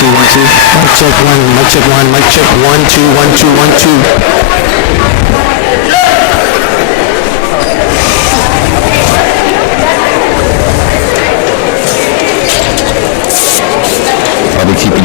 two, 1 2. Mic check one. Mic check one. Mic check 1 2 1 2 1 2. I'll be keeping.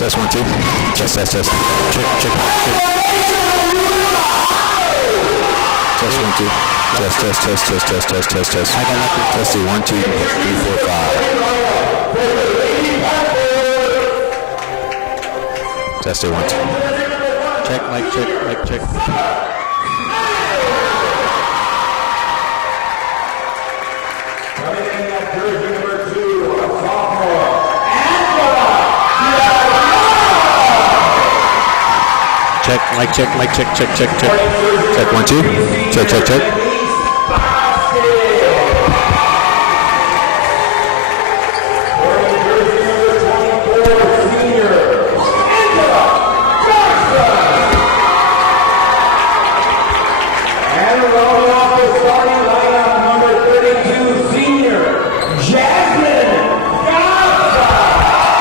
Test 1 2. Test. Check. Test 1 2. Test. I got nothing. Testing 1 2 3 4 5. Testing 1 2. Check. Mic check. Check. Mic check. Check 1 2. Check.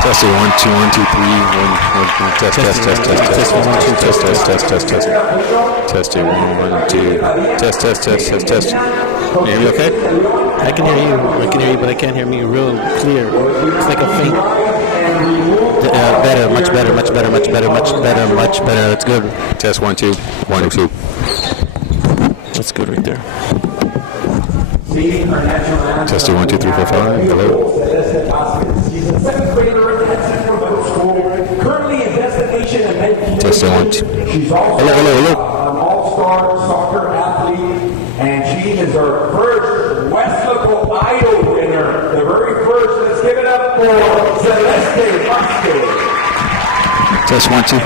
Testing 1 2 1 2 3 1 test. Testing 1 2. Test. Can you hear me okay? I can hear you, but I can't hear me real clear. It's like a faint. Better, much better. That's good. Test 1 2 1 2. That's good right there. Testing 1 2 3 4 5. Hello. Currently in destination and med. Testing 1 2. She's also Hello. an all-star soccer athlete, and she is our first West Local Idol winner. The very first. Let's give it up for Celeste Vasquez. Test 1 2.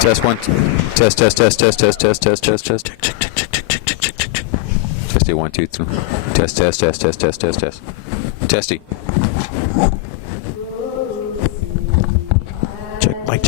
Test 1 2. Test. Check. Testing 1 2 3. Test. Testing. Check. Mic.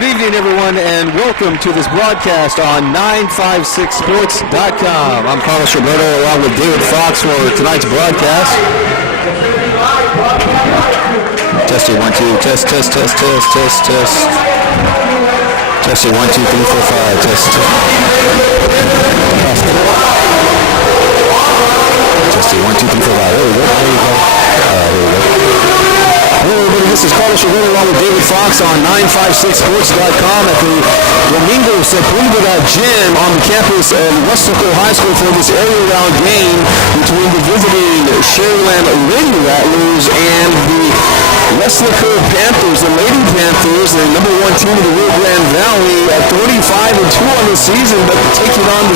Good evening, everyone, and welcome to this broadcast on 956sports.com. I'm Carlos Roberto along with David Fox for tonight's broadcast. Testing 1 2. Test. Testing 1 2 3 4 5. Test. Testing 1 2 3 4 5. There we go. Hello, everybody. This is Carlos Roberto along with David Fox on 956sports.com at the Domingo Sepulveda Gym on the campus of Weslaco High School for this area-round game between the visiting Sharyland Lady Rattlers and the Weslaco Panthers. The Lady Panthers, the number one team in the Rio Grande Valley, at 35-2 on the season, but taking on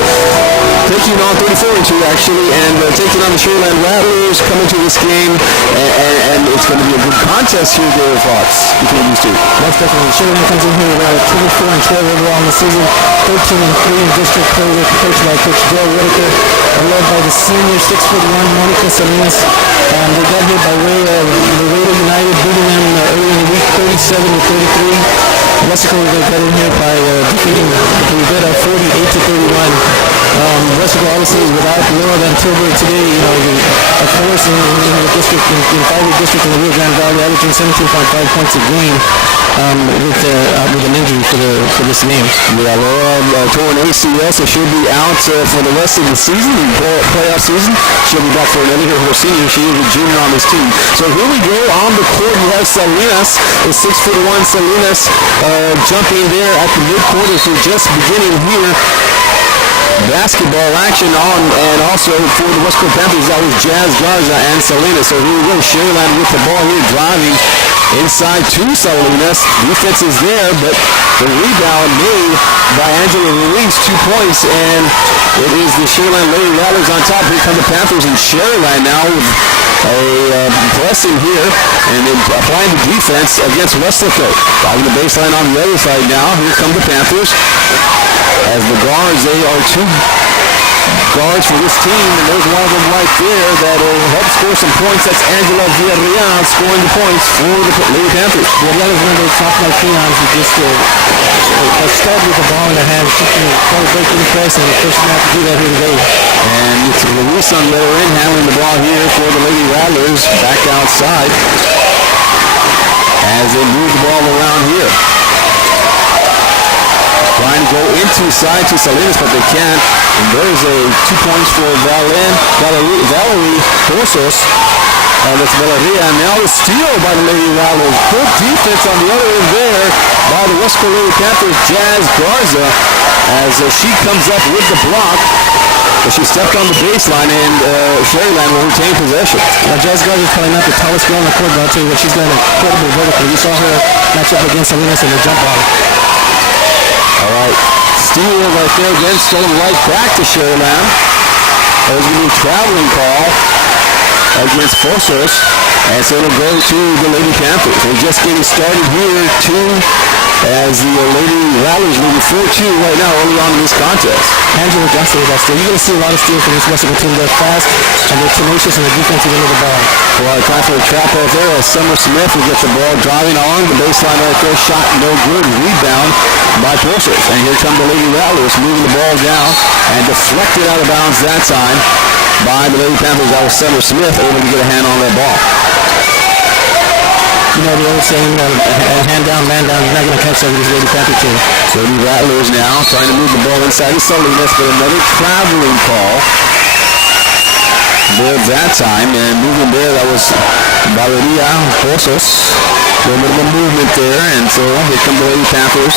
34-2 actually, and taking on the Sharyland Rattlers coming to this game, and it's going to be a good contest here, David Fox, between these two. Most definitely. Sharyland comes in here with 24-12 overall in the season, 13-3 in district play, coached by Coach Joe Whitaker, led by the senior 6'1" Monica Salinas. They got here by way of Laredo United, beating them early in the week, 37-33. Weslaco got in here by defeating Rivera 48-31. Weslaco obviously is without Laura Van Tilburg today. A force in the district, in 5A district in the Rio Grande Valley, averaging 17.5 points a game with an injury for this game. Yeah, Laura tore an ACL, so she'll be out for the rest of the season, the playoff season. She'll be back for another year. Her senior, she is a junior on this team. So here we go on the court. We have Salinas, the 6'1" Salinas, jumping there at the midcourt as we're just beginning here. Basketball action on, and also for the Weslaco Panthers, that was Jazz Garza and Salinas. So here we go, Sharyland with the ball here, driving inside to Salinas. Defense is there, but the rebound made by Angela Ruiz, 2 points, and it is the Sharyland Lady Rattlers on top. Here come the Panthers, and Sharyland now with a pressing here, and then applying the defense against Weslaco. Driving the baseline on the other side now. Here come the Panthers. As the guards, they are two guards for this team, and there's one of them right there that will help score some points. That's Angela Villarreal scoring the points for the Lady Panthers. Villarreal is one of those sophomore peons who just start with the ball in their hands. She can probably break any press, and of course, she's going to have to do that here today. And it's Luis on the other end handling the ball here for the Lady Rattlers back outside as they move the ball around here. Trying to go inside to Salinas, but they can't. And there's a 2 points for Valerie Borsos. That's Valeria. And now the steal by the Lady Rattlers. Good defense on the other end there by the Weslaco Lady Panthers, Jazz Garza, as she comes up with the block. But she stepped on the baseline, and Sharyland will retain possession. Now, Jazz Garza is probably not the tallest girl on the court, but I'll tell you what, she's got an incredible vertical. You saw her match up against Salinas in the jump ball. All right, steal right there again, stolen right back to Sharyland. There's going to be a traveling call against Forsos, and so it'll go to the Lady Panthers. We're just getting started here, as the Lady Rattlers leading 4-2 right now early on in this contest. Angela Johnson with that steal. You're going to see a lot of steals from this Weslaco team. They're fast, and they're tenacious in the defensive end of the ball. Well, time for a trap out there as Summer Smith will get the ball driving along the baseline right there. Shot no good. Rebound by Forsos. And here come the Lady Rattlers moving the ball down and deflected out of bounds that time by the Lady Panthers. That was Summer Smith able to get a hand on that ball. You know the old saying, hand down, man down, you're not going to catch that with this Lady Panther team. Lady Rattlers now trying to move the ball inside of Salinas, but another traveling call there that time, and moving there, that was Valeria Borsos. A little bit of a movement there, and so here come the Lady Panthers.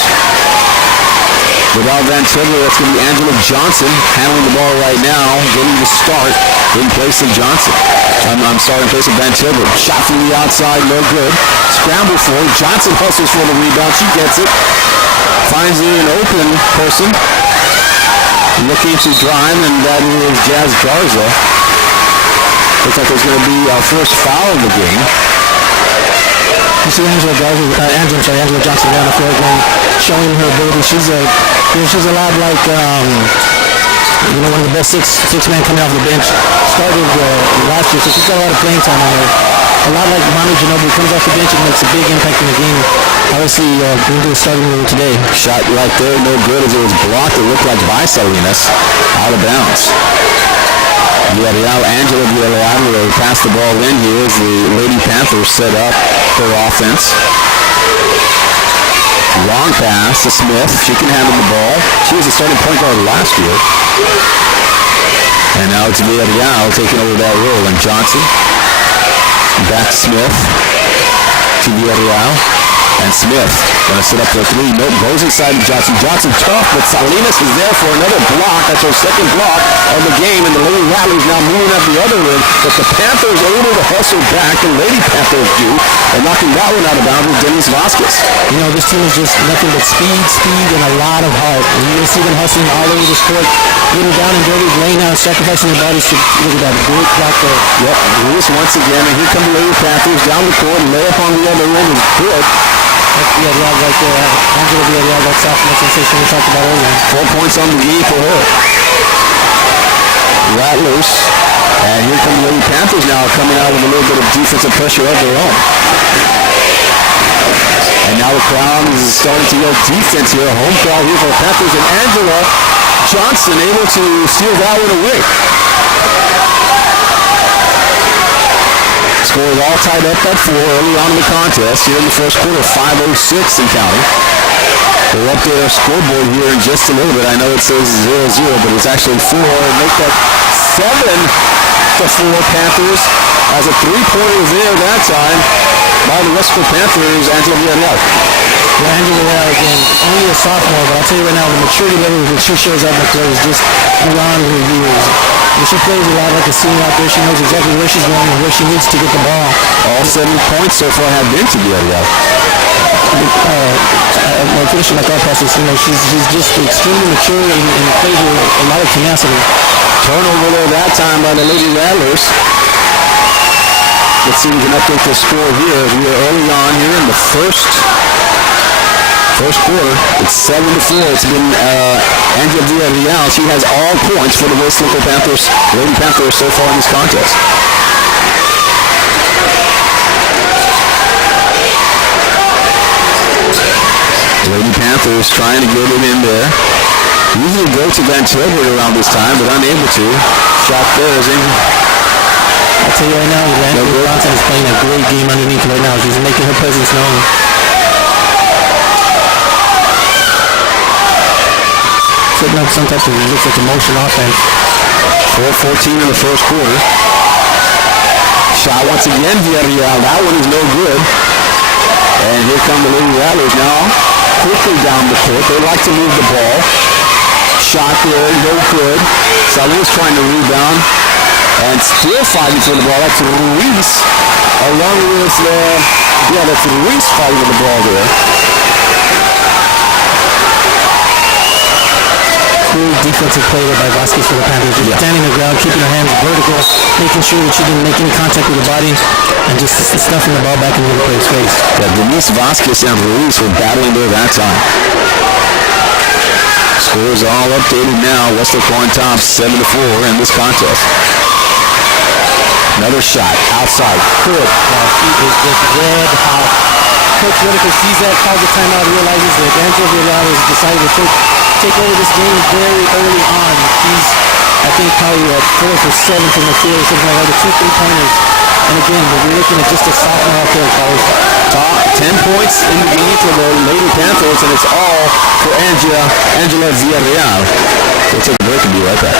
Without Van Tilburg, that's going to be Angela Johnson handling the ball right now, getting the start in place of Johnson. I'm sorry, in place of Van Tilburg. Shot from the outside, no good. Scramble for it. Johnson hustles for the rebound. She gets it. Finds an open person. Looking to drive, and that is Jazz Garza. Looks like there's going to be our first foul of the game. You see Angela Johnson down the floor again, showing her ability. She's a lot like one of the best six men coming off the bench. Started last year, so she's got a lot of playing time on her. a lot like Manu Ginobili, comes off the bench and makes a big impact in the game. Obviously, into the starting role today. Shot right there, no good as it was blocked. It looked like by Salinas, out of bounds. Villarreal, Angela Villarreal will pass the ball in here as the Lady Panthers set up their offense. Long pass to Smith. She can handle the ball. She was a starting point guard last year. And now it's Villarreal taking over that role. And Johnson. Back to Smith. To Villarreal. And Smith going to sit up for a three. Nope, goes inside to Johnson. Johnson tough, but Salinas is there for another block. That's her second block of the game, and the Lady Rattlers now moving up the other end. But the Panthers are able to hustle back. The Lady Panthers do, and knocking that one out of bounds with Denise Vasquez. You know, this team is just nothing but speed, and a lot of heart. And you're going to see them hustling all over this court, getting down and dirty, laying out, sacrificing their bodies to look at that great block there. Yep, Lewis once again, and here come the Lady Panthers down the court, and lay up on the other end is good. Villarreal right there. Angela Villarreal, that sophomore sensation we talked about earlier. 4 points on the game for her. Rattlers. And here come the Lady Panthers now coming out with a little bit of defensive pressure of their own. And now the crowd is starting to go defense here. Home crowd here for the Panthers. And Angela Johnson able to steal that one away. Score is all tied up at 4 early on in the contest. Here in the first quarter, 5:06 and counting. We'll update our scoreboard here in just a little bit. I know it says 0-0, but it's actually 4. Make that 7-4 Panthers. As a three-pointer there that time by the Western Panthers, Angela Villarreal. Yeah, Angela Villarreal, again, only a sophomore, but I'll tell you right now, the maturity level that she shows out in the court is just beyond her years. And she plays a lot like a senior out there. She knows exactly where she's going and where she needs to get the ball. All 7 points so far have been to Villarreal. Finishing like our passes, you know, she's just extremely mature and plays with a lot of tenacity. Turnover there that time by the Lady Rattlers. Let's see if we can update the score here. We are early on here in the first quarter. It's 7-4. It's been Angela Villarreal. She has all points for the West Local Panthers, Lady Panthers so far in this contest. Lady Panthers trying to get it in there. Usually go to Van Tilburg around this time, but unable to. Shot there is in. I'll tell you right now, Angela Johnson is playing a great game underneath right now. She's making her presence known. Setting up some type of, looks like a motion offense. 4:14 in the first quarter. Shot once again, Villarreal. That one is no good. And here come the Lady Rattlers now. Quickly down the court. They like to move the ball. Shot there, no good. Salinas trying to rebound. And still fighting for the ball. That's Ruiz. Along with, that's Ruiz fighting for the ball there. Cool defensive play there by Vasquez for the Panthers. Just standing the ground, keeping her hands vertical, making sure that she didn't make any contact with her body, and just stuffing the ball back into the player's face. Yeah, Denise Vasquez and Ruiz were battling there that time. Scores all updated now. West Lacoin top 7-4 in this contest. Another shot outside. Good. She is just red hot. Coach Whitaker sees that, calls the timeout, realizes that Angela Villarreal has decided to take over this game very early on. She's, I think, probably at 4 for 7 from the field, something like that, 2 3-pointers. And again, we're looking at just a sophomore out there, college. Top 10 points in the game for the Lady Panthers, and it's all for Angela Villarreal. We'll take a break and be right back.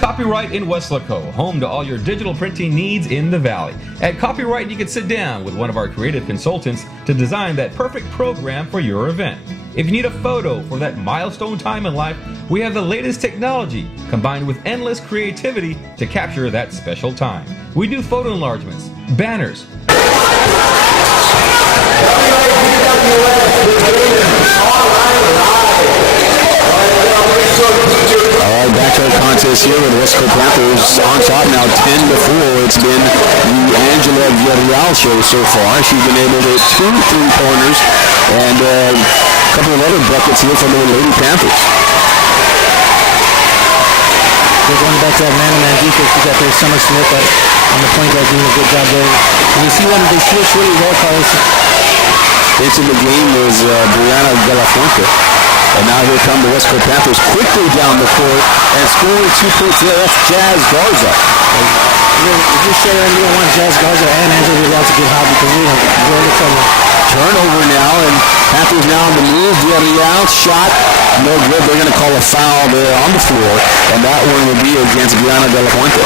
Copyright in Weslaco, home to all your digital printing needs in the Valley. At Copyright, you can sit down with one of our creative consultants to design that perfect program for your event. If you need a photo for that milestone time in life, we have the latest technology combined with endless creativity to capture that special time. We do photo enlargements, banners, All right, back to our contest here with the West Coast Panthers on top now, 10-4. It's been the Angela Villarreal show so far. She's been able to hit 2 3-pointers and a couple of other buckets here from the Lady Panthers. They're going back to that man-to-man defense. We got their Summer Smith on the point guard doing a good job there. And you see when they switch really well, Carlos. Into the game was Brianna De La Fuente. And now here come the West Coast Panthers quickly down the court and scoring 2 points there. That's Jazz Garza. If you're sure you don't want Jazz Garza and Angela Vidal to get hot because we're in trouble. Turnover now, and Panthers now on the move. Villarreal shot, no good. They're going to call a foul there on the floor, and that one will be against Brianna De La Fuente.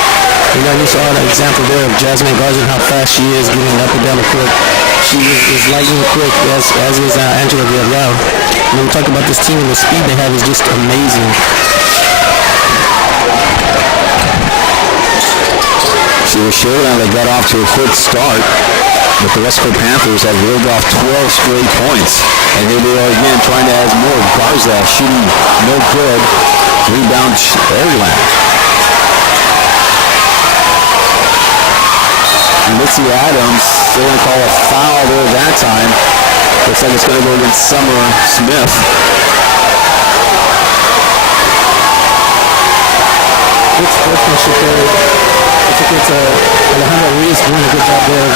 You know, we saw an example there of Jasmine Garza and how fast she is getting up and down the court. She is lightning quick, as is Angela Villarreal. When we talk about this team, the speed they have is just amazing. She was Shayla that got off to a quick start, but the West Coast Panthers have reeled off 12 straight points. And here they are again trying to add more. Garza shooting no good. Rebound Airland. Mitzi Adams, they're going to call a foul there that time. Looks like it's going to go against Summer Smith. Good sportsmanship there. I think it's Alejandra Ruiz doing a good job there.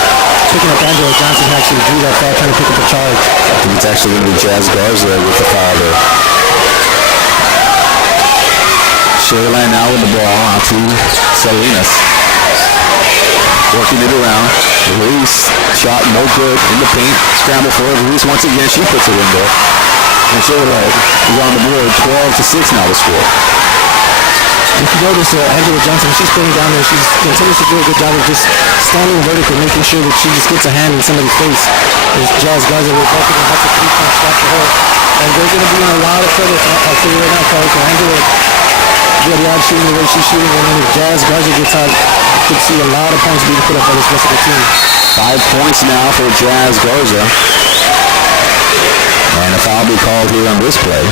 Picking up Angela Johnson who actually drew that foul, trying to pick up the charge. I think it's actually going to be Jazz Garza with the foul there. Shayla now with the ball out to Salinas. Working it around. Ruiz shot no good in the paint. Scramble for it. Ruiz once again, she puts it in there. And Shayla is on the board. 12-6 now to score. If you notice Angela Johnson, she's putting down there, she continues to do a good job of just standing vertical, making sure that she just gets a hand in somebody's face. There's Jazz Garza with both of them. That's a 3-point shot for her. And they're going to be in a lot of trouble. I'll tell you right now, Carlos. Angela Villarreal shooting the way she's shooting, and then if Jazz Garza gets out, you could see a lot of points being put up by this rest of the team. 5 points now for Jazz Garza. And a foul be called here on this play.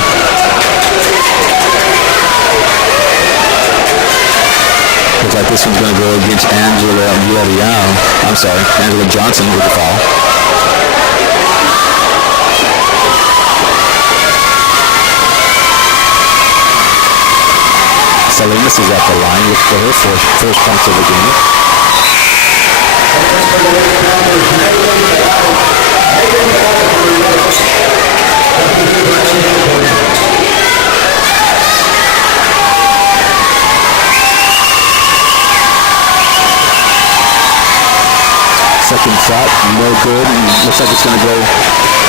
Looks like this one's going to go against Angela Villarreal. I'm sorry, Angela Johnson with the foul. Salinas is at the line. Look for her first points of the game. Second shot, no good, and looks like it's going to go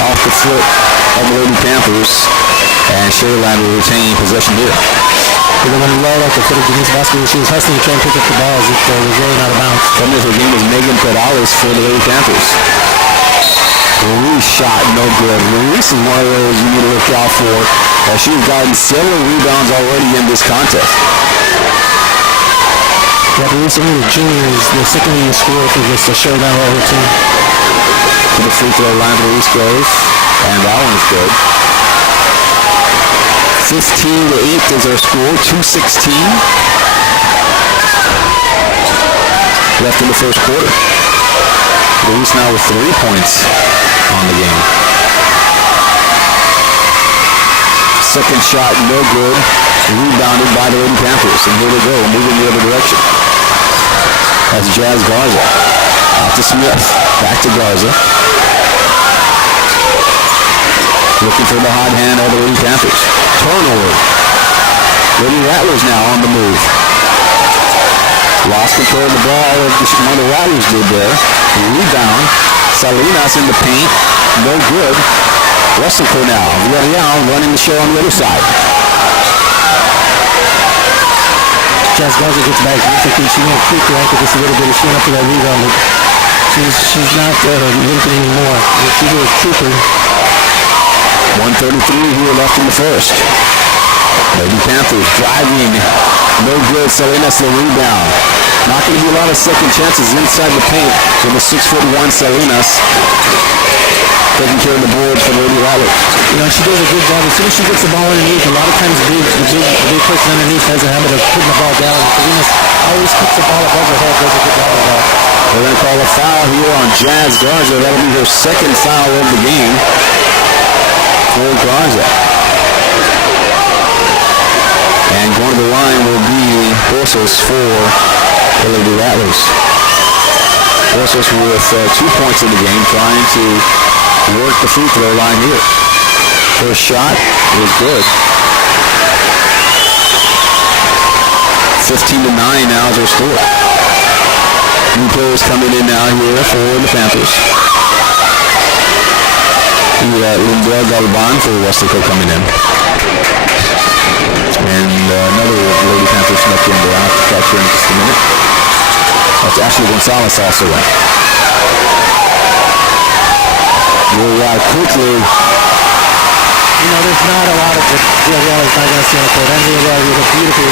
off the foot of the Lady Panthers, and Shayla will retain possession here. They're going to load off the foot of Denise Vasquez. She was hustling to try and pick up the ball as if it was rolling out of bounds. Coming into the game is Megan Perales for the Lady Panthers. Ruiz shot no good. Ruiz is one of those you need to look out for. She's gotten several rebounds already in this contest. Yeah, Ruiz, only the junior, is the second leading scorer for this Shayla Rival team. To the free throw line, Ruiz goes, and that one's good. 15-8 is our score. 2:16 left in the first quarter. Ruiz now with 3 points on the game. Second shot, no good. Rebounded by the Lady Panthers. And here they go, moving the other direction. That's Jazz Garza. Out to Smith. Back to Garza. Looking for the hot hand of the Lady Panthers. Turnover. Lady Rattlers now on the move. Lost control of the ball. One of the Rattlers did there. Rebound. Salinas in the paint. No good. Wesselco now. Villarreal running the show on the other side. Jazz Garza gets back. Looks like she went quick her ankle just a little bit. She went up to that rebound. She's not limping anymore. She's a trooper. 1:33 here left in the first. Lady Panthers driving. No good. Salinas the rebound. Not going to be a lot of second chances inside the paint with a 6'1" Salinas taking care of the board for Lady Rattlers. You know, she does a good job. As soon as she gets the ball underneath, a lot of times the big person underneath has a habit of putting the ball down. Salinas always kicks the ball above her head, does a good job of that. They're going to call a foul here on Jazz Garza. That'll be her second foul of the game for Garza. And going to the line will be Corsos for the Lady Rattlers. Corsos with 2 points in the game, trying to work the free throw line here. First shot is good. 15-9 now is our score. New players coming in now here for the Panthers. We got Lindell Galvan for Weslaco coming in. And another Lady Panthers snuck in there. I'll have to catch her in just a minute. That's Ashley Gonzalez also in. We'll quickly. You know, there's not a lot of the Villarreal is not going to see on the court. And Villarreal with a beautiful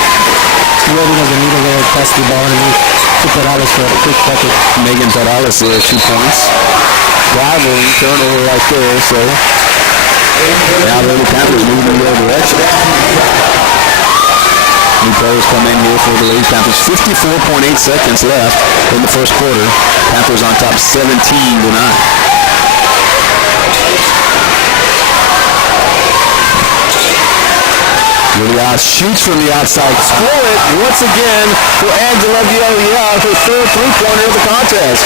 loading of the needle there, pass the ball underneath to Perales for a quick bucket. Megan Perales there, 2 points. Rivaling turnover right there, so now the Lady Panthers moving in the other direction. New players come in here for the Lady Panthers. 54.8 seconds left in the first quarter. Panthers on top 17-9. Villarreal shoots from the outside. Score it once again for Angela Villarreal, her third three-pointer of the contest.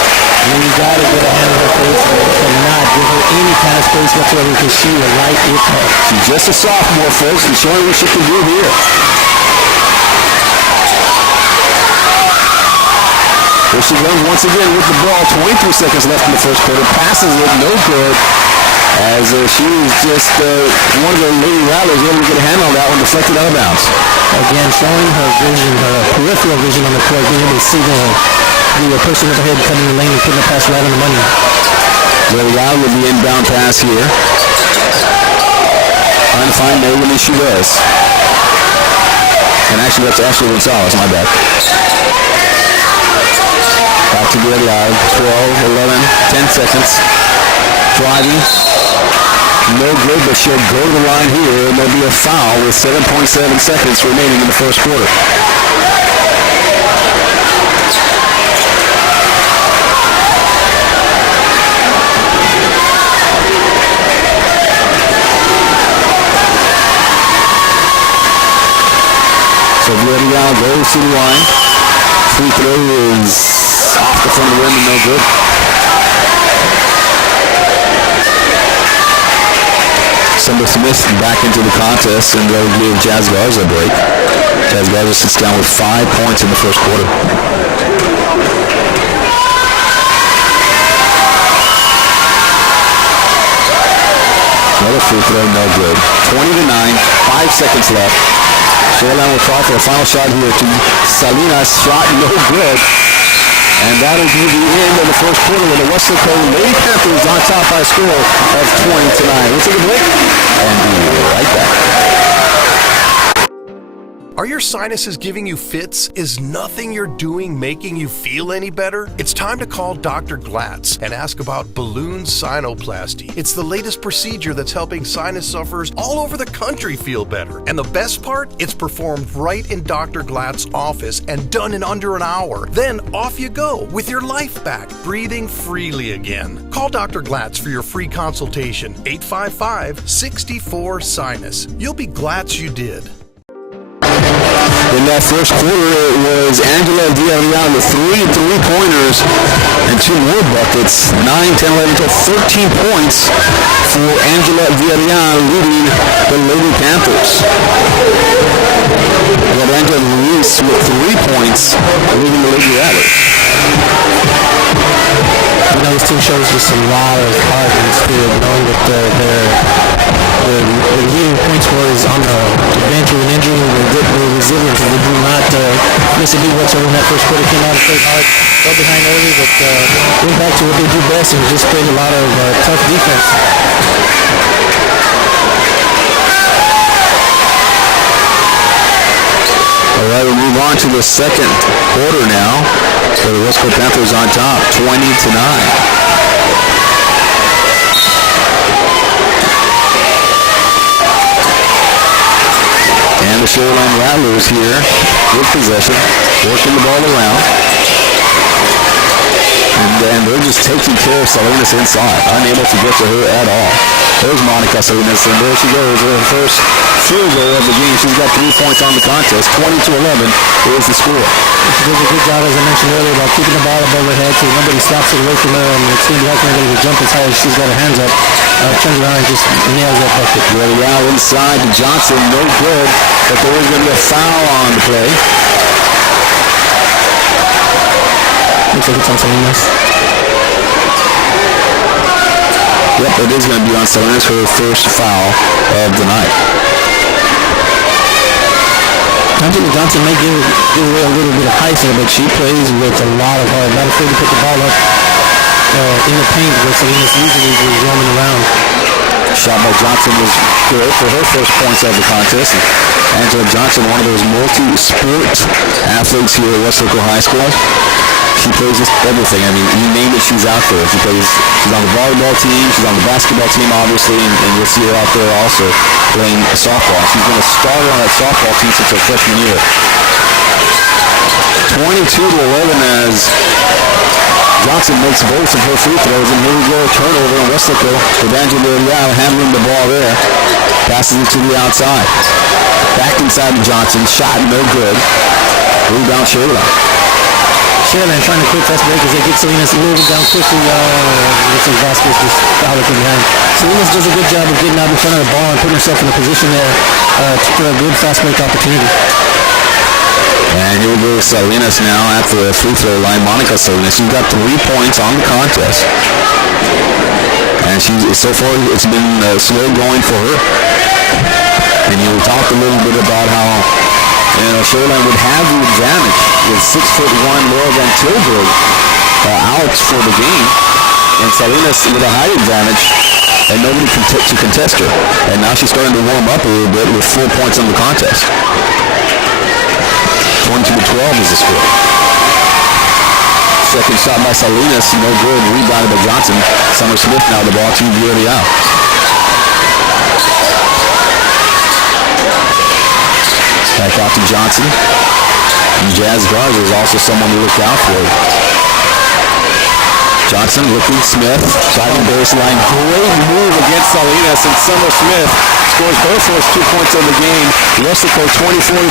And you got to get a hand of her face. You cannot give her any kind of space whatsoever because she will light it up. She's just a sophomore, folks, and showing what she can do here. Here she comes once again with the ball. 23 seconds left in the first quarter. Passes it, no good. As she was just one of the Lady Rattlers able to get a hand on that one, deflected out of bounds. Again, showing her vision, her peripheral vision on the court, being able to see the person with the head coming in the lane and putting the pass right on the money. Villarreal with the inbound pass here. Trying to find Megan Ishibes. And actually that's Ashley Gonzalez, my bad. Back to Villarreal, 12, 11, 10 seconds. Driving. No good, but she'll go to the line here, and there'll be a foul with 7.7 seconds remaining in the first quarter. So Villarreal goes to the line. Free throw is off the front of the rim and no good. Summer Smith back into the contest, and they'll give Jazz Garza a break. Jazz Garza sits down with 5 points in the first quarter. Another free throw, no good. 20-9, 5 seconds left. Shoreline will try for a final shot here to Salinas. Shot no good. And that'll be the end of the first quarter with the Weslaco Lady Panthers on top by a score of 20-9. We'll take a break and be right back. Are your sinuses giving you fits? Is nothing you're doing making you feel any better? It's time to call Dr. Glatz and ask about balloon sinuplasty. It's the latest procedure that's helping sinus sufferers all over the country feel better. And the best part? It's performed right in Dr. Glatz's office and done in under an hour. Then off you go with your life back, breathing freely again. Call Dr. Glatz for your free consultation. 855-64-SINUS. You'll be glad you did. In that first quarter, it was Angela Villarreal with 3 3-pointers and 2 more buckets. 9, 10, 11, 12, 13 points for Angela Villarreal leading the Lady Panthers. Yolanda Ruiz with 3 points leading the Lady Rattlers. You know, this team shows just a lot of heart and spirit, knowing that the leading point scorer is on the bench with an injury, and they're resilient, and they do not miss a beat whatsoever in that first quarter. Came out and played hard, fell behind early, but went back to what they do best and just played a lot of tough defense. All right, we'll move on to the second quarter now. So the Weslaco Panthers on top, 20-9. And the Shoreline Rattlers here with possession, working the ball around. And they're just taking care of Salinas inside, unable to get to her at all. There's Monica Salinas, and there she goes. Her first field goal of the game. She's got 3 points on the contest. 20-11 is the score. She does a good job, as I mentioned earlier, about keeping the ball above her head so nobody stops it away from her, and it's going to be hard for anybody to jump as high as she's got her hands up. Turns around and just nails that bucket. Really out inside to Johnson, no good, but there is going to be a foul on the play. Looks like it's on Salinas. Yep, it is going to be on Salinas for her first foul of the night. Angela Johnson may give away a little bit of height there, but she plays with a lot of heart. Not afraid to put the ball up in the paint where Salinas usually is roaming around. Shot by Johnson was good for her first points of the contest. Angela Johnson, one of those multi-sport athletes here at West Local High School. She plays just everything. I mean, you name it, she's out there. She's on the volleyball team, she's on the basketball team, obviously, and you'll see her out there also playing softball. She's been a starter on that softball team since her freshman year. 22-11 as Johnson makes both of her free throws, and here we go, turnover in Westlaco with Angela Leal handling the ball there. Passes it to the outside. Back inside to Johnson, shot no good. Rebound Shayla. Shayla trying to quick fast break as they get Salinas a little bit down quickly. Looks like Vasquez just fouled from behind. Salinas does a good job of getting out in front of the ball and putting herself in a position there for a good fast break opportunity. And here we go, Salinas now at the free throw line. Monica Salinas, she's got 3 points on the contest. And so far it's been slow going for her. And you talked a little bit about how Shoreline would have the advantage with 6'1" Laura Van Tilburg out for the game. And Salinas with a height advantage and nobody to contest her. And now she's starting to warm up a little bit with 4 points on the contest. 22-12 is the score. Second shot by Salinas, no good. Rebounded by Johnson. Summer Smith now the ball to Viotti out. Back out to Johnson. And Jazz Garza is also someone to look out for. Johnson looking Smith, driving baseline. Great move against Salinas, and Summer Smith scores her first 2 points of the game. Westlaco 24-12.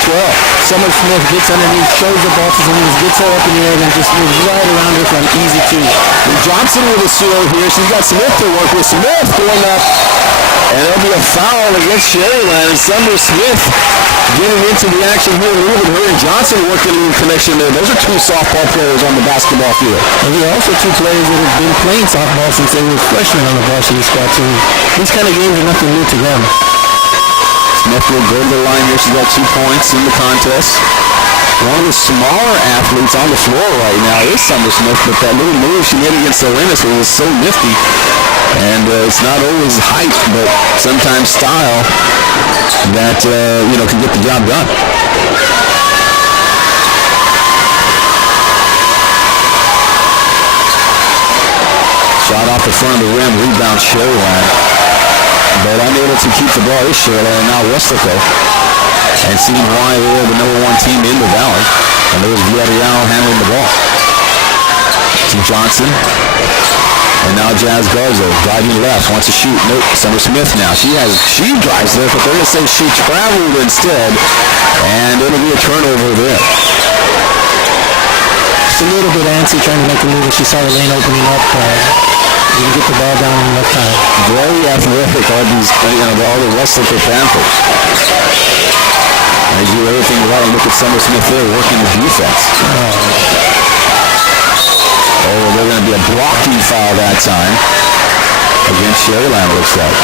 Summer Smith gets underneath, shows the ball to Salinas, gets her up in the air, and just moves right around her for an easy two. And Johnson with a steal here. She's got Smith to work with. Smith going up, and there'll be a foul against Sherryland. And Summer Smith getting into the action here a little bit. Her and Johnson working in connection there. Those are two softball players on the basketball field. And there are also two players that have been playing softball since they were freshmen on the varsity squad team. These kind of games are nothing new to them. Smith will go to the line here. She's got 2 points in the contest. One of the smaller athletes on the floor right now is Summer Smith, but that little move she made against Salinas was so nifty. And it's not always height, but sometimes style that, can get the job done. Shot off the front of the rim, rebound Sherryland. But unable to keep the ball is Sherryland, and now Westlaco. And seeing why they're the number 1 team in the Valley. And there's Villarreal handling the ball. To Johnson. And now Jazz Garza driving left, wants to shoot. Nope, Summer Smith now. She drives there, but they're going to say she traveled instead. And it'll be a turnover there. Just a little bit antsy trying to make a move as she saw the lane opening up. You can get the ball down in enough time. Very athletic, all the Westlaco Panthers. They do everything right, and look at Summer Smith there working the defense. Oh, they're going to be a blocking foul that time against Sherryland, looks like.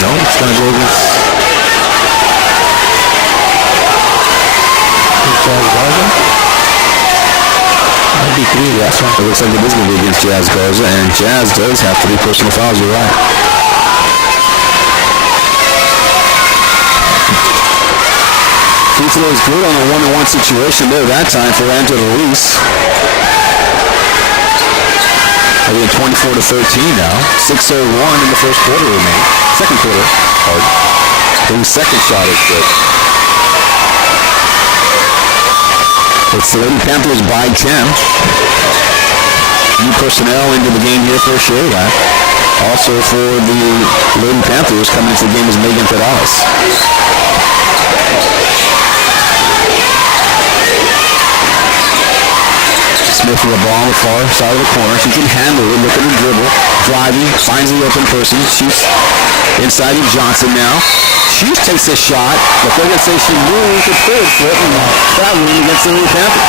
No, it's going to go against Jazz Garza. Might be 3, that's right. It looks like it is going to be against Jazz Garza, and Jazz does have 3 personal fouls, you're right. Free throw is good on a 1-on-1 situation there that time for Angela Ruiz. Again, 24-13 now. 6:01 in the first quarter remaining. Second quarter. The second shot is good. It's the Lady Panthers by 10. New personnel into the game here for Sharyland. Also for the Lady Panthers coming into the game is Megan Pedales. Smith with the ball on the far side of the corner. She can handle it. Look at her dribble. Driving. Finds the open person. Shoots inside of Johnson now. She takes a shot, but they're going to say she moved the third foot and traveling against the Lady Panthers.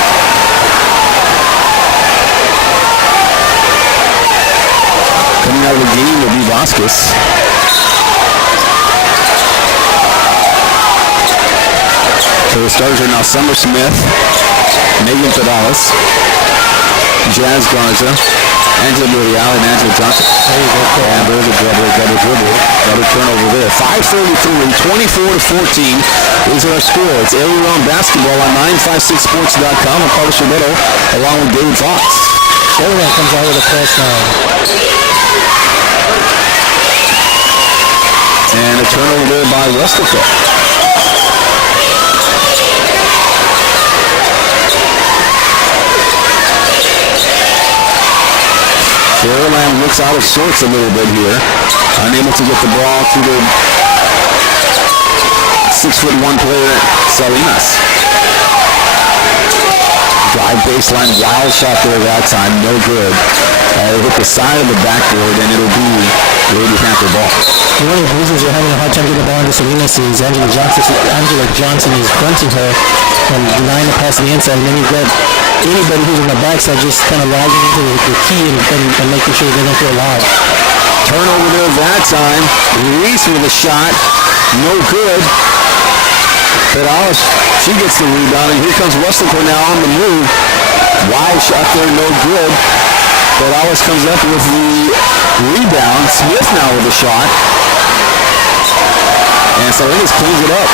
Coming out of the game will be Vasquez. So the starters are now Summer Smith, Megan Pedales, Jazz Garza, Angela Muriel, and Angela Johnson. And there's a double turnover there. 5:33, 24-14 is our score. It's Area Round Basketball on 956sports.com. I'm Carlos Roberto along with David Fox. Sharyland comes out with a press now. And a turnover there by Westlaco. Sharyland looks out of sorts a little bit here. Unable to get the ball to the 6'1" player, Salinas. Drive baseline, wild shot there that time, no good. It hit the side of the backboard, and it'll be Lady Panther ball. One of the reasons you're having a hard time getting the ball into Salinas is Angela Johnson is fronting her and denying the pass on the inside, and then you've got anybody who's on the backside just kind of lagging into the key and making sure they don't feel loud. Turnover there that time. Reese with a shot. No good. Pedales, she gets the rebound, and here comes Westlaco now on the move. Wild shot there, no good. Pedales comes up with the rebound. Smith now with a shot. And Salinas cleans it up.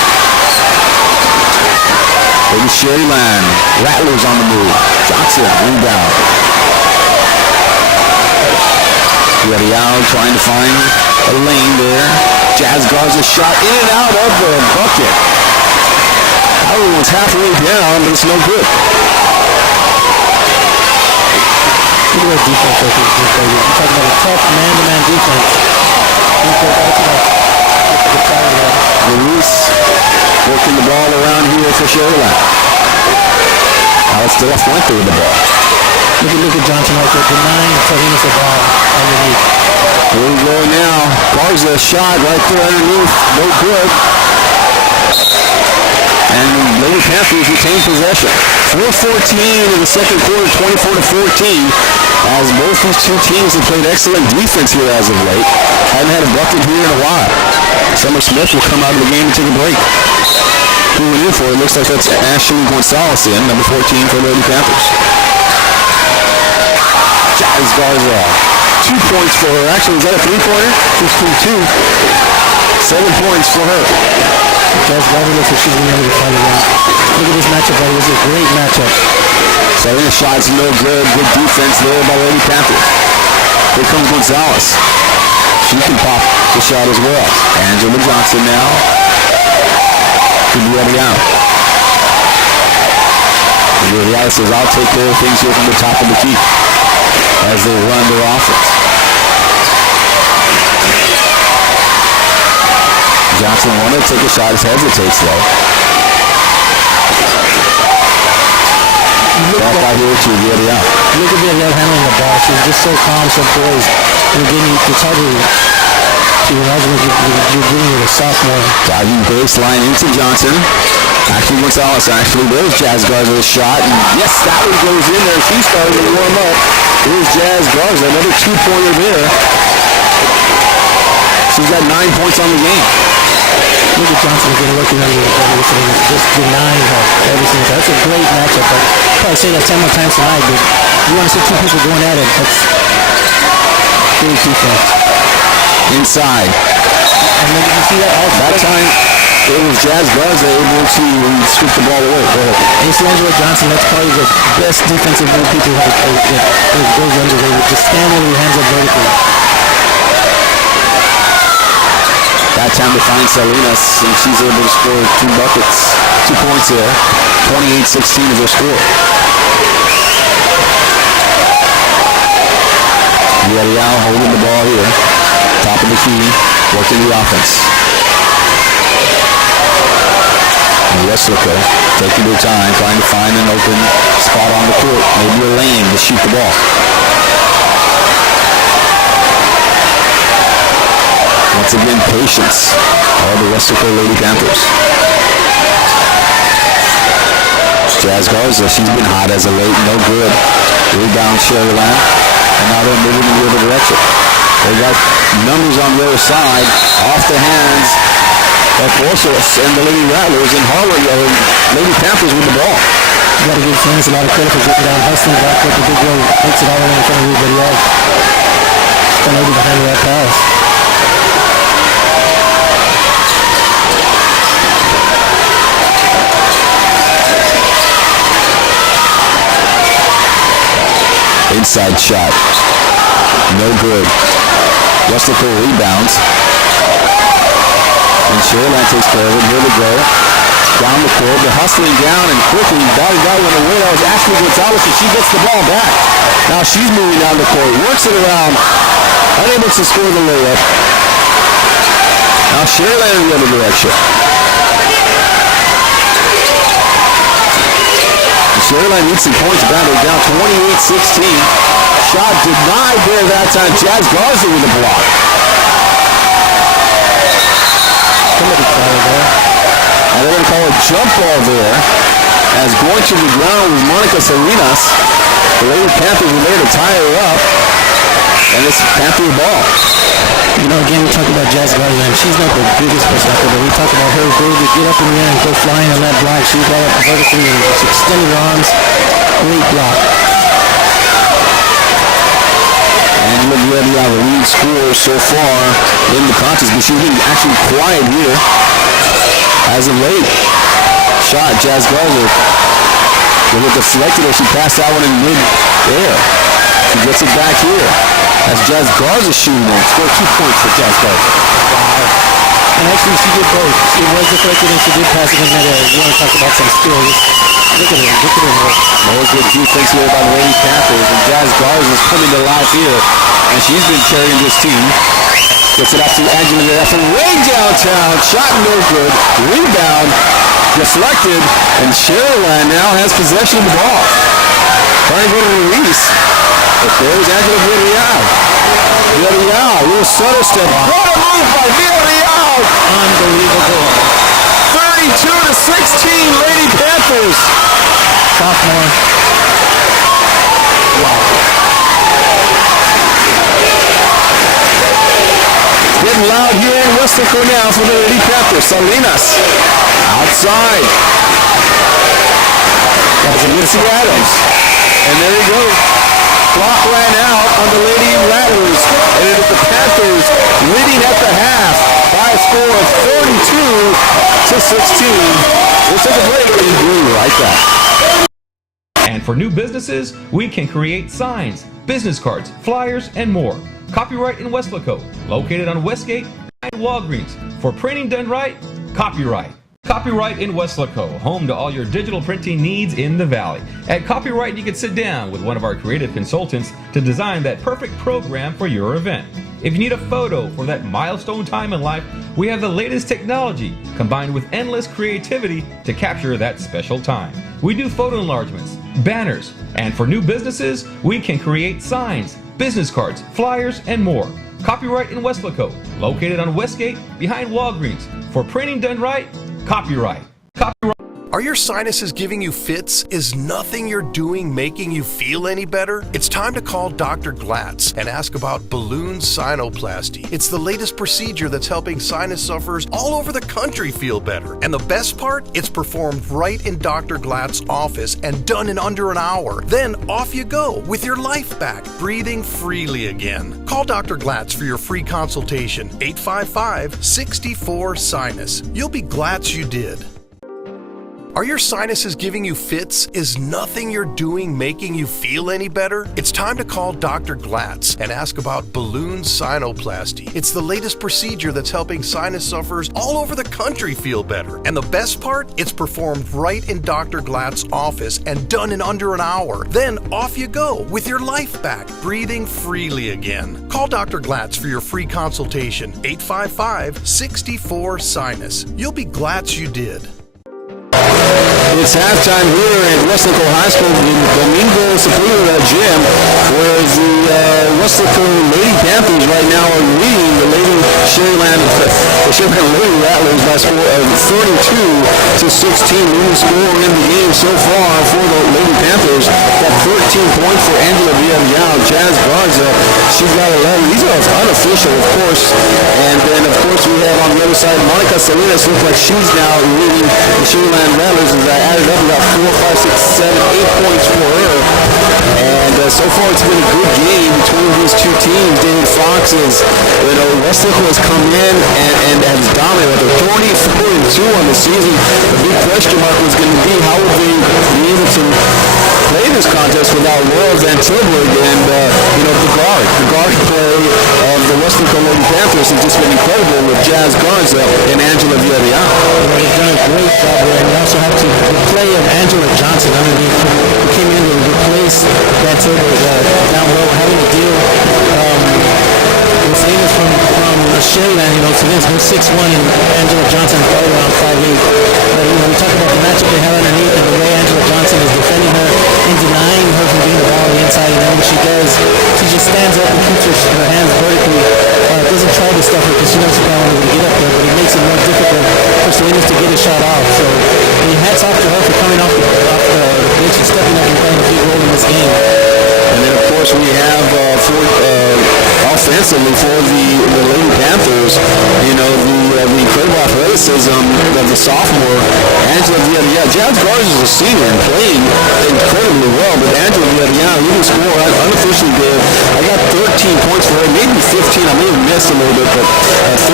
Maybe Sharyland. Rattlers on the move. Johnson, rebound. Yadiao trying to find a lane there. Jazz Garza shot in and out of the bucket. Everyone's halfway down, but it's no good. Look at that defense right there. You're talking about a tough man-to-man defense. Luis working the ball around here for Sharyland. Alex De La Fuente with the ball. Look at Johnson right there, denying Salinas the ball underneath. Here we go now. Garza shot right there underneath. No good. And Lady Panthers retain possession. 4:14 in the second quarter, 24-14. As both these two teams have played excellent defense here as of late. Haven't had a bucket here in a while. Summer Smith will come out of the game and take a break. Who went in for it? Looks like that's Ashley Gonzalez in, number 14 for Lady Panthers. Jazz Garza. 2 points for her. Actually, is that a three-pointer? 15-2. 7 points for her. Jazz Garza looks like she's going to be able to find it in. Look at this matchup, buddy. This is a great matchup. Salinas shots no good. Good defense there by Lady Panthers. Here comes Gonzalez. She can pop the shot as well. Angela Johnson now. Could be ready out. Yadiao says, I'll take care of things here from the top of the key as they run their offense. Johnson wanted to take a shot, hesitates though. Back out here to Yadiao. Look at the left handling the ball. She's just so calm, so poised. And again, it's hard to imagine if you're dealing with a sophomore. Diving baseline into Johnson. Ashley Gonzalez, there's Jazz Garza's shot. And yes, that one goes in there. She's starting to warm up. Here's Jazz Garza, another 2-pointer there. She's got 9 points on the game. Look at Johnson again looking at her, just denying her every single time. That's a great matchup. But I'll probably say that 10 more times tonight, but you want to see two people going at it. That's great defense. Inside. And then you see that also. That time, it was Jazz Garza able to sweep the ball away. And you see Angela Johnson, that's probably the best defensive move people have goes under. They would just stand with your hands up vertically. That time to find Salinas, and she's able to score 2 buckets, 2 points there. 28-16 is her score. Villarreal holding the ball here. Top of the key, working the offense. And Weslaco taking their time, trying to find an open spot on the court. Maybe a lane to shoot the ball. Once again, patience. All the Weslaco Lady Panthers. Jazz Garza, she's been hot as of late, no good. Rebound Cherylin, and now they're moving in the other direction. They got numbers on the other side, off the hands of Forces and the Lady Rattlers, and Harley, Lady Panthers with the ball. You got to give things a lot of credit for getting down, hustling back with the big roll, takes it all the way in front of everybody else. Just unable to handle that pass. Inside shot. No good. Weslaco rebounds. And Cherylin takes care of it. Here they go. Down the court. They're hustling down and quickly. Got one away. That was Ashley Gonzalez, and she gets the ball back. Now she's moving down the court. Works it around. Unable to score the layup. Now Cherylin in the other direction. Cherylin needs some points back. They're down 28-16. Shot denied there that time. Jazz Garza with a block. Somebody called there. And they're going to call a jump ball there. As going to the ground was Monica Salinas. The Lady Panthers were there to tie her up. And it's Panther ball. You know, again, we talk about Jazz Garza, and she's not the biggest person out there, but we talk about her ability to get up in the air and go flying on that block. She got up vertically and just extended her arms. Great block. And Livia have a lead scorer so far in the contest, but she's been actually quiet here as of late. Shot, Jazz Garza. With it deflected as she passed that one in mid-air. She gets it back here. That's Jazz Garza shooting it. Score 2 points for Jazz Garza. Wow. And actually, she did both. She was deflected and she did pass it in that area. You want to talk about some skills. Look at her. Look at her. More good defense here by the Lady Panthers. And Jazz Garza is coming to life here. And she's been carrying this team. Gets it up to Angela there from way downtown. Shot no good. Rebound. Deflected. And Cherylin now has possession of the ball. Trying to go to release. But there's Angela Villarreal. Villarreal, little stutter step. What a move by Villarreal! Unbelievable. 32-16, Lady Panthers. Sophomore. Wow. Getting loud here in Weslaco now for the Lady Panthers. Salinas. Outside. That was Missy Adams. And there you go. Clock ran out on the Lady Rattlers, and it is the Panthers leading at the half by a score of 32-16. We'll take a break and we'll be right back. And for new businesses, we can create signs, business cards, flyers, and more. Copyright in Weslaco, located on Westgate and Walgreens. For printing done right, copyright. Copyright in Weslaco, home to all your digital printing needs in the Valley. At Copyright, you can sit down with one of our creative consultants to design that perfect program for your event. If you need a photo for that milestone time in life, we have the latest technology combined with endless creativity to capture that special time. We do photo enlargements, banners, and for new businesses, we can create signs, business cards, flyers, and more. Copyright in Weslaco, located on Westgate behind Walgreens. For printing done right, copyright. Copyright. Are your sinuses giving you fits? Is nothing you're doing making you feel any better? It's time to call Dr. Glatz and ask about balloon sinuplasty. It's the latest procedure that's helping sinus sufferers all over the country feel better. And the best part? It's performed right in Dr. Glatz's office and done in under an hour. Then off you go with your life back, breathing freely again. Call Dr. Glatz for your free consultation. 855-64-SINUS. You'll be glad you did. Are your sinuses giving you fits? Is nothing you're doing making you feel any better? It's time to call Dr. Glatz and ask about balloon sinoplasty. It's the latest procedure that's helping sinus sufferers all over the country feel better. And the best part? It's performed right in Dr. Glatz's office and done in under an hour. Then off you go with your life back, breathing freely again. Call Dr. Glatz for your free consultation. 855-64-SINUS. You'll be glad you did. It's halftime here at Weslaco High School in Domingo Sepulveda Gym, where the Weslaco Lady Panthers right now are leading the Lady Sharyland Lady Rattlers by a score of 32-16. Leading scorer in the game so far for the Lady Panthers. Got 13 points for Angela Villarreal. Jazz Garza, she's got 11. These are unofficial, of course. And then, of course, we have on the other side Monica Salinas. Looks like she's now leading the Sharyland Rattlers. As I added up, about 4, 5, 6, 7, 8 points for her. And so far it's been a good game between these two teams. David Fox is, Weslaco has come in and has dominated. They're 34-2 on the season. The big question mark was going to be how would they be able to play this contest without Laurel Van Tilburg and, the guard play of the Weslaco Lady Panthers has just been incredible with Jazz Garza and Angela Villarreal. They've done a great job there, and you also have to the play of Angela Johnson. I mean, he came in to replace Van Tilburg down low, having to deal with Salinas from Sharyland. Salinas goes 6'1", and Angela Johnson is right around 5'8". But, we talk about the matchup they have underneath and the way Angela Johnson is defending her and denying her from getting the ball on the inside. And then when she does, she just stands up and keeps her hands vertically. Doesn't try to stuff her because she knows she's not going to get up there, but it makes it more difficult for Salinas to get a shot off. So, hats off to her for coming off the bench and stepping up and playing a big role in this game. And then, of course, we have offensively for the Lady Panthers, the incredible athleticism of the sophomore, Angela Villarreal. Jazz Garza is a senior and playing incredibly well, but Angela Villarreal, leading scorer, unofficially did. I got 13 points for her, maybe 15. I may have missed a little bit, but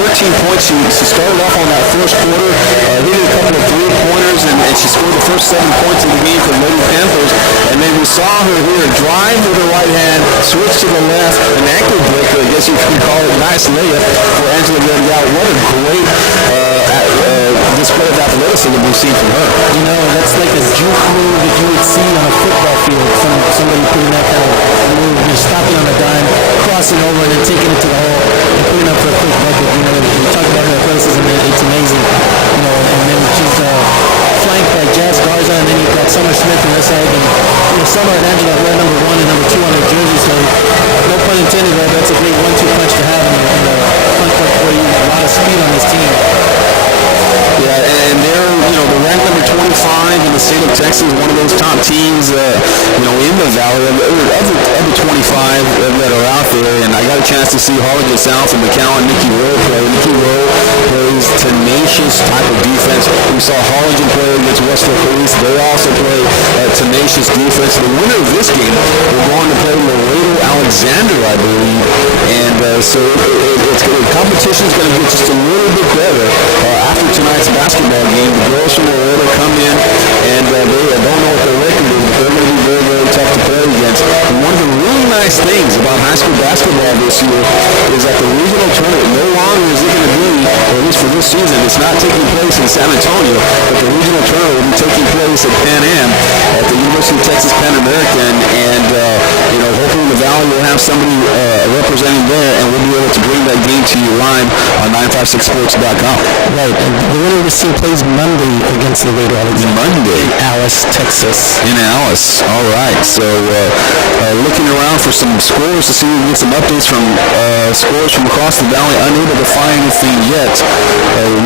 13 points. She started off on that first quarter, hit a couple of three-pointers, and she scored the first 7 points of the game for the Lady Panthers. And then we saw her here drive with her right hand, switch to the left, an ankle breaker, I guess you could call it. Nice layup for Angela Villarreal. What a great display of athleticism we've seen from her. That's like a juke move that you would see on a football field. Somebody putting that kind of move, stopping on a dime, crossing over, and then taking it to the hole and putting up for a quick bucket. We talk about her athleticism, it's amazing. And then she's flanked by Jazz Garza, and then you've got Summer Smith on this side. And Summer and Angela wear number 1 and number 2 on their jersey, so no pun intended there. That's a great 1-2 punch to have in the front court where you have a lot of speed on this team. Yeah, and they're, they're ranked number 25 in the state of Texas, one of those top teams, in the Valley, of the 25 that are out there. And I got a chance to see Harlingen South and McAllen, Nikki Rowe play. Nikki Rowe plays tenacious type of defense. We saw Harlingen play against Weslaco East. They also play tenacious defense. The winner of this game will go on to play Laredo Alexander, I believe. And so the competition's going to get just a little bit better after tonight's basketball game. The girls from Laredo come in, and they don't know what their record is, but they're going to be very, very tough to play against. And one of the really nice things about high school basketball this year is that the regional tournament no longer is it going to be, or at least for this season, it's not taking place in San Antonio, but the regional tournament will be taking place at Pan Am at the University of Texas Pan American, and hopefully the Valley will have somebody representing there, and we'll be able to bring that game to you live on 956sports.com. Right, and the winner of this team plays Monday against Laredo Alexander. Monday. In Alice, Texas. In Alice. All right. So looking around for some scores to see if we can get some updates from scores from across the Valley. Unable to find anything yet.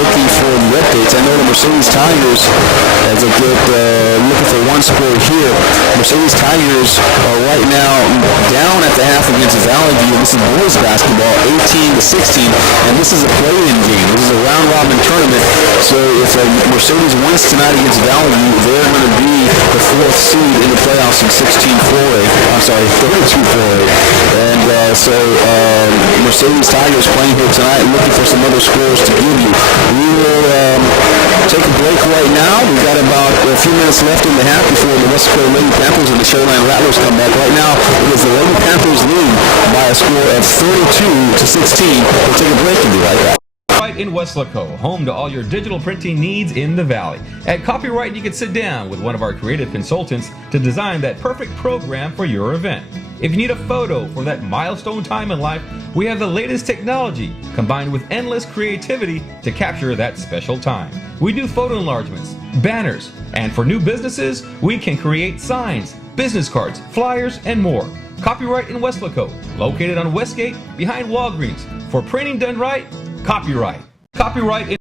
Looking for the updates. I know the Mercedes Tigers, as I get looking for one score here, Mercedes Tigers are right now down at the half against Valley View. This is boys basketball, 18-16, and this is a play-in game. This is a round-robin tournament. So if Mercedes wins tonight against Valley View, they're going to be the 4th seed in the playoffs in 32-4A. And so Mercedes Tigers playing here tonight, looking for some other scores to give you. We will take a break right now. We've got about a few minutes left in the half before the West Dakota Lady Panthers and the Shoreline Rattlers come back. Right now, it is the Lady Panthers lead by a score of 32-16. We'll take a break and be right back. Copyright in Weslaco, home to all your digital printing needs in the Valley. At Copyright, you can sit down with one of our creative consultants to design that perfect program for your event. If you need a photo for that milestone time in life, we have the latest technology combined with endless creativity to capture that special time. We do photo enlargements, banners, and for new businesses, we can create signs, business cards, flyers, and more. Copyright in Weslaco, located on Westgate behind Walgreens. For printing done right, Copyright. Copyright in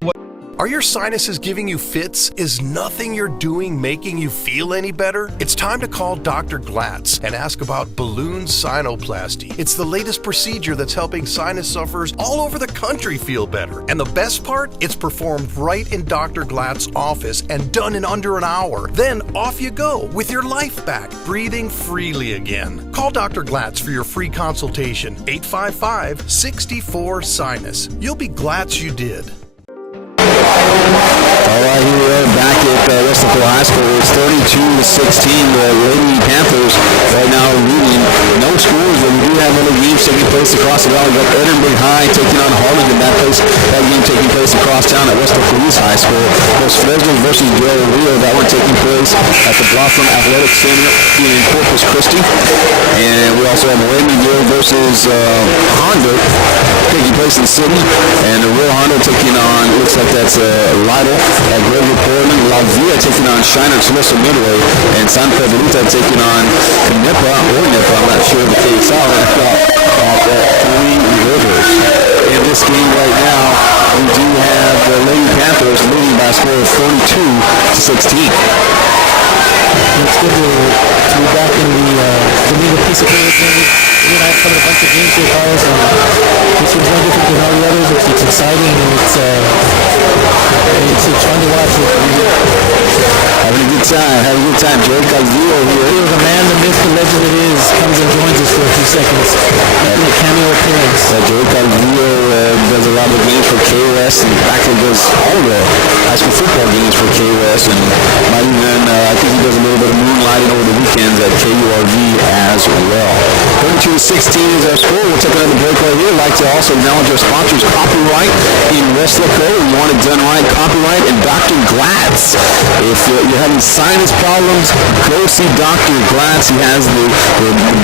Are your sinuses giving you fits? Is nothing you're doing making you feel any better? It's time to call Dr. Glatz and ask about balloon sinuplasty. It's the latest procedure that's helping sinus sufferers all over the country feel better. And the best part? It's performed right in Dr. Glatz's office and done in under an hour. Then off you go with your life back, breathing freely again. Call Dr. Glatz for your free consultation, 855-64-SINUS. You'll be glad you did. All right, here we are back at West Dakota High School. It's 32-16. The Lady Panthers right now leading. No scores, but we do have other games taking place across the valley. We got Edinburgh High taking on Harlingen. That game taking place across town at West Dakota East High School. There's Fresno versus Del Rio. That one taking place at the Blossom Athletic Center in Corpus Christi. And we also have Raymondville versus Honda taking place in the city. And the Real Honda taking on, looks like that's Lytle at Gregory Portland. La Villa taking on Shiner and Solisa Midway. And San Pedrito taking on Canepa or Nepa. I'm not sure of the case out at Three Rivers. In this game right now, we do have the Lady Panthers leading by a score of 42-16. It's good to be back in the Domingo Pizza Players game. You and I have covered a bunch of games here, Carlos, and this one's no different than all the others. It's exciting and it's fun to watch it. Having a good time. Joey Calvillo here. The man, the myth, the legend that is, comes and joins us for a few seconds. Making a cameo appearance. Joey Calvillo does a lot of games for KOS and actually does all the high school football games for KOS, and might even, I think he does a little bit of moonlighting over the weekends at KURV as well. 32-16 is our score. We'll take another break right here. I'd like to also acknowledge our sponsors, Copyright in Weslaco. We want it done right. Copyright and Dr. Glatz. If you're having sinus problems, go see Dr. Glatz. He has the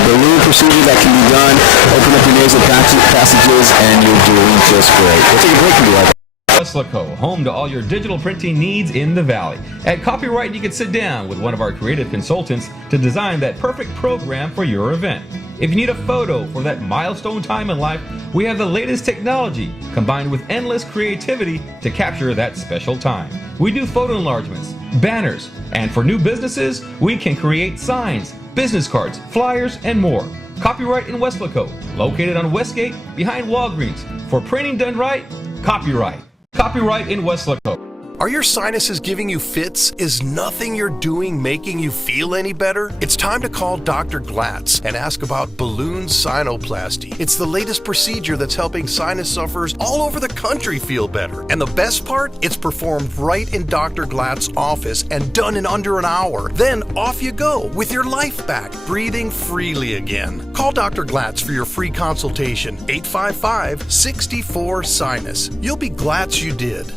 balloon procedure that can be done. Open up your nasal passages and you're doing just great. We'll take a break and be right back. Weslaco, home to all your digital printing needs in the Valley. At Copyright, you can sit down with one of our creative consultants to design that perfect program for your event. If you need a photo for that milestone time in life, we have the latest technology combined with endless creativity to capture that special time. We do photo enlargements, banners, and for new businesses, we can create signs, business cards, flyers, and more. Copyright in Weslaco, located on Westgate behind Walgreens. For printing done right, Copyright. Copyright in Weslaco. Are your sinuses giving you fits? Is nothing you're doing making you feel any better? It's time to call Dr. Glatz and ask about balloon sinuplasty. It's the latest procedure that's helping sinus sufferers all over the country feel better. And the best part? It's performed right in Dr. Glatz's office and done in under an hour. Then off you go with your life back, breathing freely again. Call Dr. Glatz for your free consultation, 855-64-SINUS. You'll be glad you did.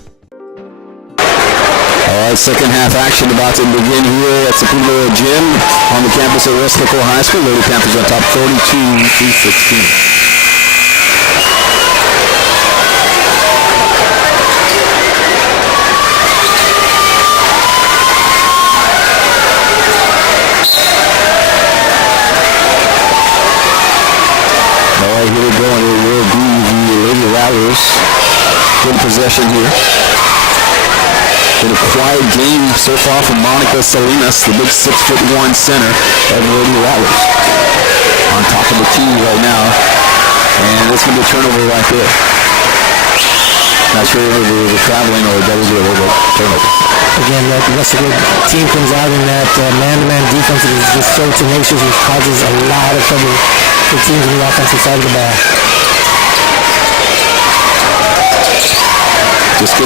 All right, second half action about to begin here at Sepulveda Gym on the campus of West Dakota High School. Lady Panthers on top 32-16. All right, here we go, and it will be the Lady Rattlers in possession here. In a quiet game so far from Monica Salinas, the big 6'1" center of the Lady Rattlers. On top of the key right now. And it's going to be a turnover right there. Not sure if it was a traveling or a double zero, but turnover. Again, the rest of the team comes out in that man-to-man defense that is just so tenacious, which causes a lot of trouble for teams on the offensive side of the ball.